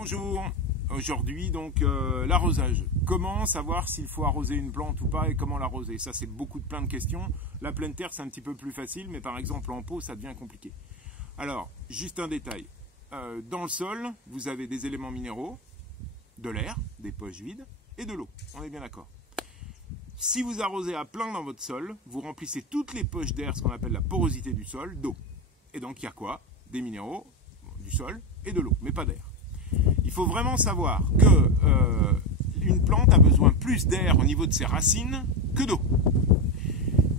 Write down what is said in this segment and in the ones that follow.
Bonjour, aujourd'hui donc l'arrosage. Comment savoir s'il faut arroser une plante ou pas et comment l'arroser? Ça c'est plein de questions. La pleine terre c'est un petit peu plus facile, mais par exemple en pot ça devient compliqué. Alors, juste un détail. Dans le sol, vous avez des éléments minéraux, de l'air, des poches vides et de l'eau. On est bien d'accord. Si vous arrosez à plein dans votre sol, vous remplissez toutes les poches d'air, ce qu'on appelle la porosité du sol, d'eau. Et donc il y a quoi? Des minéraux, du sol et de l'eau, mais pas d'air. Il faut vraiment savoir que une plante a besoin plus d'air au niveau de ses racines que d'eau.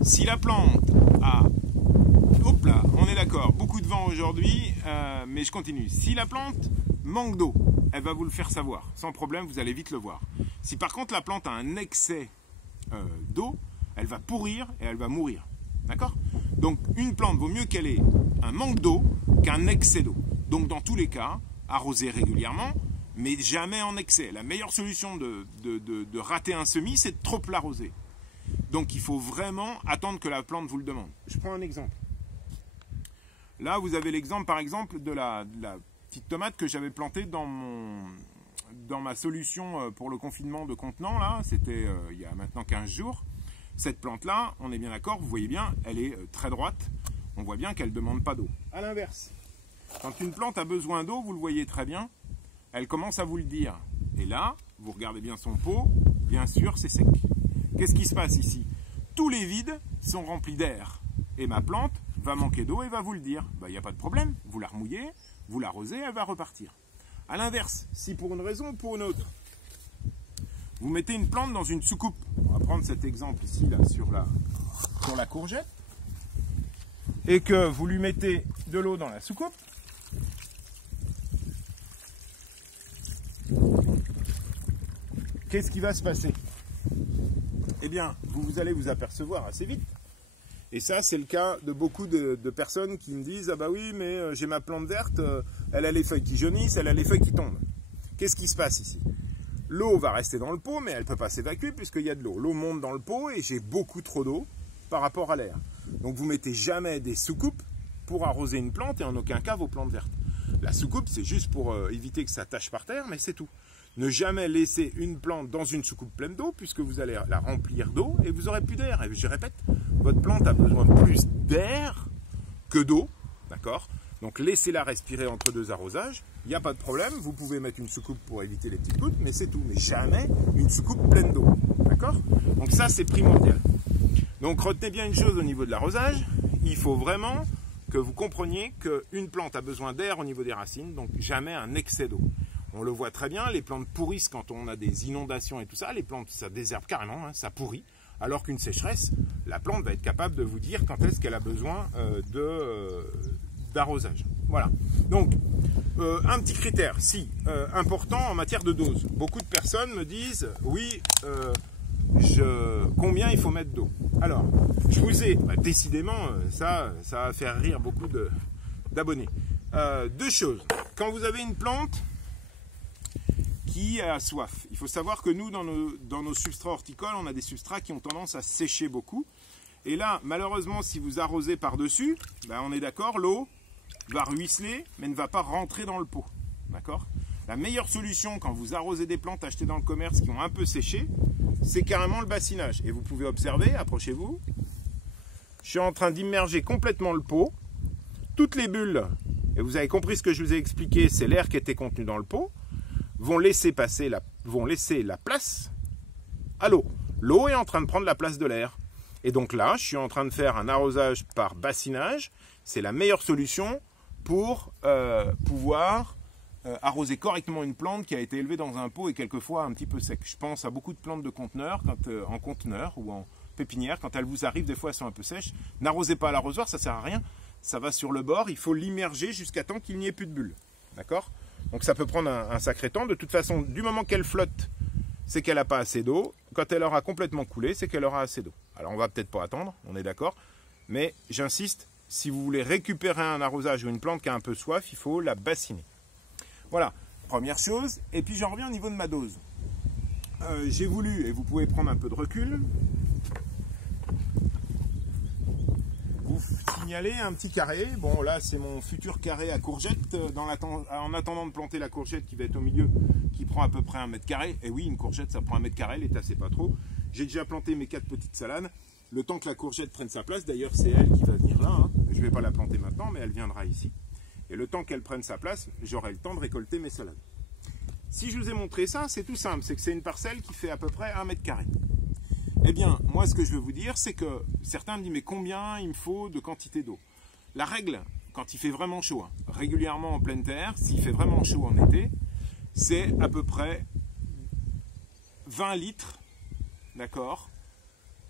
Si la plante a... Hop là, on est d'accord, beaucoup de vent aujourd'hui, mais je continue. Si la plante manque d'eau, elle va vous le faire savoir. Sans problème, vous allez vite le voir. Si par contre la plante a un excès d'eau, elle va pourrir et elle va mourir. D'accord? Donc une plante vaut mieux qu'elle ait un manque d'eau qu'un excès d'eau. Donc dans tous les cas, arroser régulièrement, mais jamais en excès. La meilleure solution de rater un semis, c'est de trop l'arroser. Donc il faut vraiment attendre que la plante vous le demande. Je prends un exemple. Là, vous avez l'exemple, par exemple, de la petite tomate que j'avais plantée dans ma solution pour le confinement de contenant. Là, c'était il y a maintenant 15 jours. Cette plante-là, on est bien d'accord, vous voyez bien, elle est très droite. On voit bien qu'elle ne demande pas d'eau. À l'inverse, quand une plante a besoin d'eau, vous le voyez très bien, elle commence à vous le dire. Et là, vous regardez bien son pot, bien sûr, c'est sec. Qu'est-ce qui se passe ici? Tous les vides sont remplis d'air. Et ma plante va manquer d'eau et va vous le dire. Il n'y a pas de problème, vous la remouillez, vous l'arrosez, elle va repartir. A l'inverse, si pour une raison ou pour une autre, vous mettez une plante dans une soucoupe, on va prendre cet exemple ici, là, sur la courgette, et que vous lui mettez de l'eau dans la soucoupe, qu'est-ce qui va se passer? Eh bien, vous allez vous apercevoir assez vite. Et ça, c'est le cas de beaucoup de personnes qui me disent « Ah bah oui, mais j'ai ma plante verte, elle a les feuilles qui jaunissent, elle a les feuilles qui tombent. » Qu'est-ce qui se passe ici? L'eau va rester dans le pot, mais elle ne peut pas s'évacuer puisqu'il y a de l'eau. L'eau monte dans le pot et j'ai beaucoup trop d'eau par rapport à l'air. Donc vous ne mettez jamais des soucoupes pour arroser une plante et en aucun cas vos plantes vertes. La soucoupe, c'est juste pour éviter que ça tâche par terre, mais c'est tout. Ne jamais laisser une plante dans une soucoupe pleine d'eau puisque vous allez la remplir d'eau et vous n'aurez plus d'air. Et je répète, votre plante a besoin plus d'air que d'eau, d'accord? Donc laissez-la respirer entre deux arrosages, il n'y a pas de problème, vous pouvez mettre une soucoupe pour éviter les petites gouttes, mais c'est tout, mais jamais une soucoupe pleine d'eau, d'accord? Donc ça c'est primordial. Donc retenez bien une chose au niveau de l'arrosage, il faut vraiment que vous compreniez qu'une plante a besoin d'air au niveau des racines, donc jamais un excès d'eau. On le voit très bien, les plantes pourrissent quand on a des inondations et tout ça, les plantes ça désherbe carrément, hein, ça pourrit, alors qu'une sécheresse, la plante va être capable de vous dire quand est-ce qu'elle a besoin d'arrosage. Voilà. Donc, un petit critère, important en matière de dose. Beaucoup de personnes me disent, oui, combien il faut mettre d'eau? Alors, je vous ai, décidément, ça va faire rire beaucoup d'abonnés. Deux choses. Quand vous avez une plante qui a soif, il faut savoir que nous, dans nos substrats horticoles, on a des substrats qui ont tendance à sécher beaucoup. Et là, malheureusement, si vous arrosez par-dessus, on est d'accord, l'eau va ruisseler, mais ne va pas rentrer dans le pot. D'accord? La meilleure solution quand vous arrosez des plantes achetées dans le commerce qui ont un peu séché, c'est carrément le bassinage. Et vous pouvez observer, approchez-vous, je suis en train d'immerger complètement le pot. Toutes les bulles, et vous avez compris ce que je vous ai expliqué, c'est l'air qui était contenu dans le pot, vont laisser la place à l'eau. L'eau est en train de prendre la place de l'air. Et donc là, je suis en train de faire un arrosage par bassinage. C'est la meilleure solution pour pouvoir arroser correctement une plante qui a été élevée dans un pot et quelquefois un petit peu sec. Je pense à beaucoup de plantes de conteneurs, en conteneur ou en pépinière, quand elles vous arrivent, des fois elles sont un peu sèches. N'arrosez pas à l'arrosoir, ça ne sert à rien. Ça va sur le bord, il faut l'immerger jusqu'à temps qu'il n'y ait plus de bulles. D'accord? Donc ça peut prendre un sacré temps. De toute façon, du moment qu'elle flotte, c'est qu'elle n'a pas assez d'eau. Quand elle aura complètement coulé, c'est qu'elle aura assez d'eau. Alors on va peut-être pas attendre, on est d'accord. Mais j'insiste, si vous voulez récupérer un arrosage ou une plante qui a un peu soif, il faut la bassiner. Voilà, première chose. Et puis j'en reviens au niveau de ma dose. J'ai voulu, et vous pouvez prendre un peu de recul, signaler un petit carré. Bon, là, c'est mon futur carré à courgette. En attendant de planter la courgette qui va être au milieu, qui prend à peu près 1 mètre carré. Et oui, une courgette, ça prend 1 mètre carré. L'état, c'est pas trop. J'ai déjà planté mes 4 petites salades. Le temps que la courgette prenne sa place, d'ailleurs, c'est elle qui va venir là. Hein. Je ne vais pas la planter maintenant, mais elle viendra ici. Et le temps qu'elle prenne sa place, j'aurai le temps de récolter mes salades. Si je vous ai montré ça, c'est tout simple. C'est que c'est une parcelle qui fait à peu près 1 mètre carré. Eh bien, moi, ce que je veux vous dire, c'est que certains me disent, mais combien il me faut de quantité d'eau? La règle, quand il fait vraiment chaud, hein, régulièrement en pleine terre, s'il fait vraiment chaud en été, c'est à peu près 20 litres, d'accord,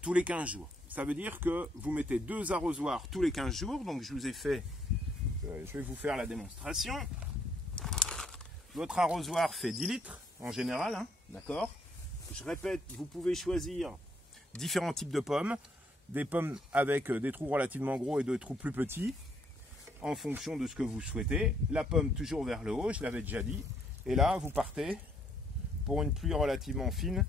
tous les 15 jours. Ça veut dire que vous mettez 2 arrosoirs tous les 15 jours. Donc, je vous ai fait, je vais vous faire la démonstration. Votre arrosoir fait 10 litres en général, hein, d'accord. Je répète, vous pouvez choisir différents types de pommes, des pommes avec des trous relativement gros et des trous plus petits, en fonction de ce que vous souhaitez. La pomme toujours vers le haut, je l'avais déjà dit. Et là, vous partez pour une pluie relativement fine.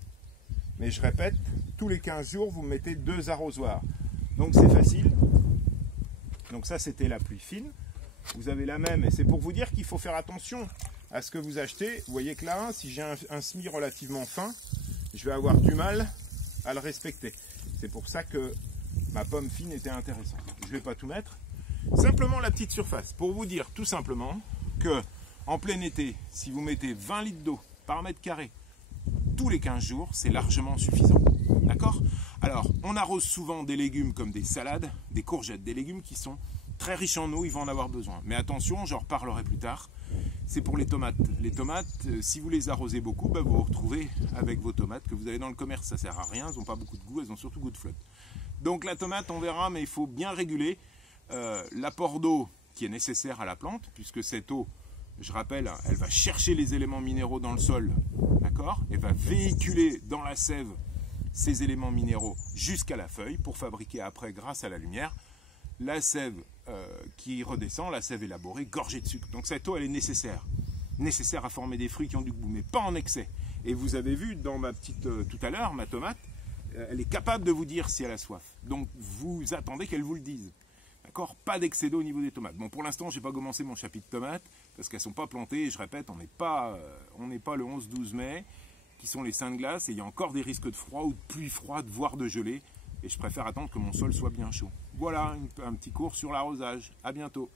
Mais je répète, tous les 15 jours, vous mettez 2 arrosoirs. Donc c'est facile. Donc ça, c'était la pluie fine. Vous avez la même, et c'est pour vous dire qu'il faut faire attention à ce que vous achetez. Vous voyez que là, si j'ai un semis relativement fin, je vais avoir du mal à le respecter. C'est pour ça que ma pomme fine était intéressante. Je ne vais pas tout mettre. Simplement la petite surface. Pour vous dire tout simplement que en plein été, si vous mettez 20 litres d'eau par mètre carré tous les 15 jours, c'est largement suffisant. D'accord? Alors, on arrose souvent des légumes comme des salades, des courgettes, des légumes qui sont très riches en eau, ils vont en avoir besoin. Mais attention, j'en reparlerai plus tard. C'est pour les tomates. Les tomates, si vous les arrosez beaucoup, bah vous vous retrouvez avec vos tomates que vous avez dans le commerce. Ça ne sert à rien, elles n'ont pas beaucoup de goût, elles ont surtout goût de flotte. Donc la tomate, on verra, mais il faut bien réguler l'apport d'eau qui est nécessaire à la plante, puisque cette eau, je rappelle, elle va chercher les éléments minéraux dans le sol, d'accord? Elle va véhiculer dans la sève ces éléments minéraux jusqu'à la feuille pour fabriquer après, grâce à la lumière, la sève qui redescend, la sève élaborée, gorgée de sucre. Donc cette eau, elle est nécessaire à former des fruits qui ont du goût, mais pas en excès. Et vous avez vu dans ma petite, tout à l'heure, ma tomate, elle est capable de vous dire si elle a soif. Donc vous attendez qu'elle vous le dise. D'accord? Pas d'excès d'eau au niveau des tomates. Bon, pour l'instant, je n'ai pas commencé mon chapitre tomates, parce qu'elles ne sont pas plantées. Et je répète, on n'est pas le 11-12 mai, qui sont les saints de glace, et il y a encore des risques de froid ou de pluie froide, voire de gelée. Et je préfère attendre que mon sol soit bien chaud. Voilà un petit cours sur l'arrosage. À bientôt.